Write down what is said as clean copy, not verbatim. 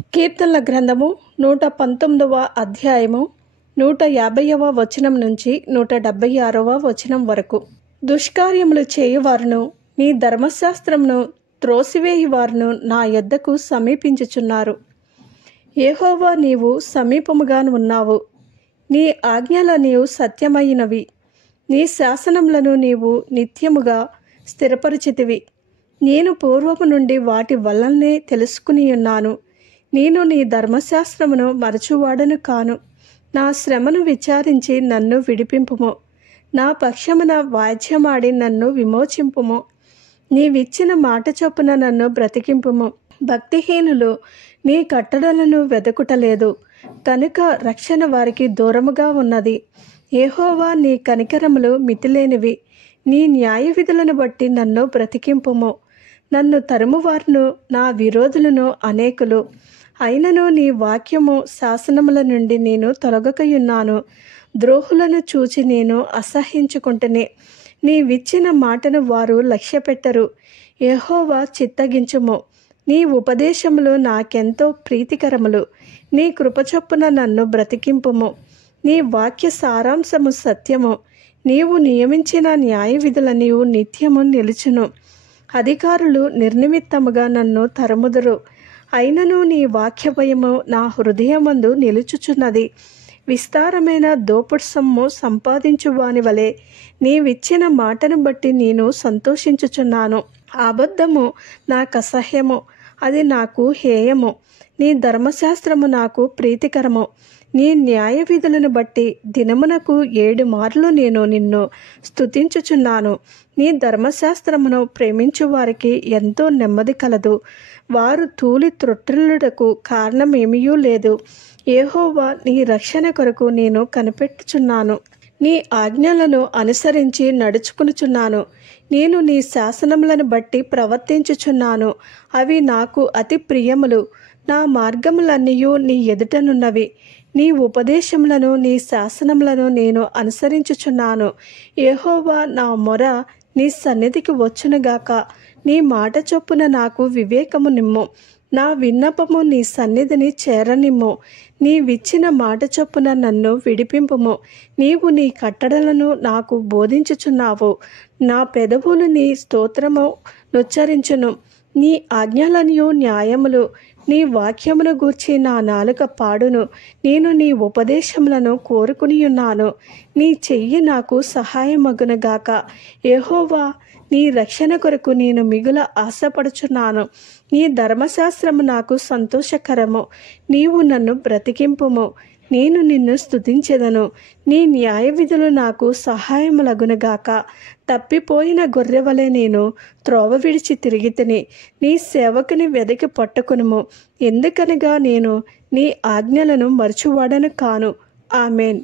కీర్తనల గ్రంథము 119వ అధ్యాయము 150వ వచనం నుంచి 176వ వచనం వరకు. దుష్కార్యములు చేయువారును నీ ధర్మశాస్త్రమును త్రోసివేయువారును నా యొద్దకు సమీపించుచున్నారు. యెహోవా, నీవు సమీపముగా ఉన్నావు. నీ ఆజ్ఞలనియు సత్యమైనవి. నీ శాసనములను నీవు నిత్యముగా స్థిరపరిచితివి. నేను పూర్వము నుండి వాటి వలనే తెలుసుకుని ఉన్నాను. నేను నీ ధర్మశాస్త్రమును మరచువాడను కాను. నా శ్రమను విచారించి నన్ను విడిపింపుము. నా పక్షమున వాద్యమాడి నన్ను విమోచింపుము. నీవిచ్చిన మాట చొప్పున నన్ను బ్రతికింపుము. భక్తిహీనులు నీ కట్టడలను వెదకుటలేదు కనుక రక్షణ వారికి దూరముగా ఉన్నది. యెహోవా, నీ కనికరములు మితిలేనివి. నీ న్యాయ విధులను బట్టి నన్ను బ్రతికింపుము. నన్ను తరుమువారును నా విరోధులను అనేకులు. అయినను నీ వాక్యము శాసనముల నుండి నేను తొలగకయున్నాను. ద్రోహులను చూచి నేను అసహ్యించుకుంటుని. నీవిచ్చిన మాటను వారు లక్ష్యపెట్టరు. యెహోవా, చిత్తగించుము. నీ ఉపదేశములు నాకెంతో ప్రీతికరములు. నీ కృపచొప్పున నన్ను బ్రతికింపుము. నీ వాక్య సారాంశము సత్యము. నీవు నియమించిన న్యాయ విధులనియు నిత్యము నిలుచును. అధికారులు నిర్నిమిత్తముగా నన్ను తరుముదురు. అయినను నీ వాక్య భయము నా హృదయమందు నిలుచుచున్నది. విస్తారమైన దోపుడు సొమ్ము సంపాదించువాని వలె నీవిచ్చిన మాటను బట్టి నేను సంతోషించుచున్నాను. అబద్ధము నాకు అసహ్యము, అది నాకు హేయము. నీ ధర్మశాస్త్రము నాకు ప్రీతికరము. నీ న్యాయ విధులను బట్టి దినమునకు 7 మార్లు నేను నిన్ను స్తుతించుచున్నాను. నీ ధర్మశాస్త్రమును ప్రేమించు వారికి ఎంతో నెమ్మది కలదు. వారు తూలి త్రొట్టిల్లుటకు కారణమేమీ లేదు. యెహోవా, నీ రక్షణ కొరకు నేను కనిపెట్టుచున్నాను. నీ ఆజ్ఞలను అనుసరించి నడుచుకునుచున్నాను. నేను నీ శాసనములను బట్టి ప్రవర్తించుచున్నాను. అవి నాకు అతి ప్రియములు. నా మార్గములన్నీయు నీ ఎదుటనున్నవి. నీ ఉపదేశములను నీ శాసనములను నేను అనుసరించుచున్నాను. యెహోవా, నా మొర నీ సన్నిధికి వచ్చునుగాక. నీ మాట చొప్పున నాకు వివేకము నిమ్ము. నా విన్నపము నీ సన్నిధిని చేరనిమ్ము. నీవిచ్చిన మాట చొప్పున నన్ను విడిపింపుము. నీవు నీ కట్టడలను నాకు బోధించుచున్నావు. నా పెదవులు నీ స్తోత్రము నుచ్చరించును. నీ ఆజ్ఞలనియు న్యాయములు. నీ వాక్యమును గూర్చి నా నాలుక పాడును. నేను నీ ఉపదేశములను కోరుకునియున్నాను. నీ చెయ్యి నాకు సహాయమగునుగాక. యెహోవా, నీ రక్షణ కొరకు నేను మిగుల ఆశపడుచున్నాను. నీ ధర్మశాస్త్రము నాకు సంతోషకరము. నీవు నన్ను బ్రతికింపుము. నేను నిన్ను స్తుతించెదను. నీ న్యాయ విధులు నాకు సహాయములగునుగాక. తప్పిపోయిన గొర్రెవలె నేను త్రోవ విడిచి తిరిగితిని. నీ సేవకుని వెదకి పట్టుకొనుము. ఎందుకనగా నేను నీ ఆజ్ఞలను మరచువాడను కాను. ఆమెన్.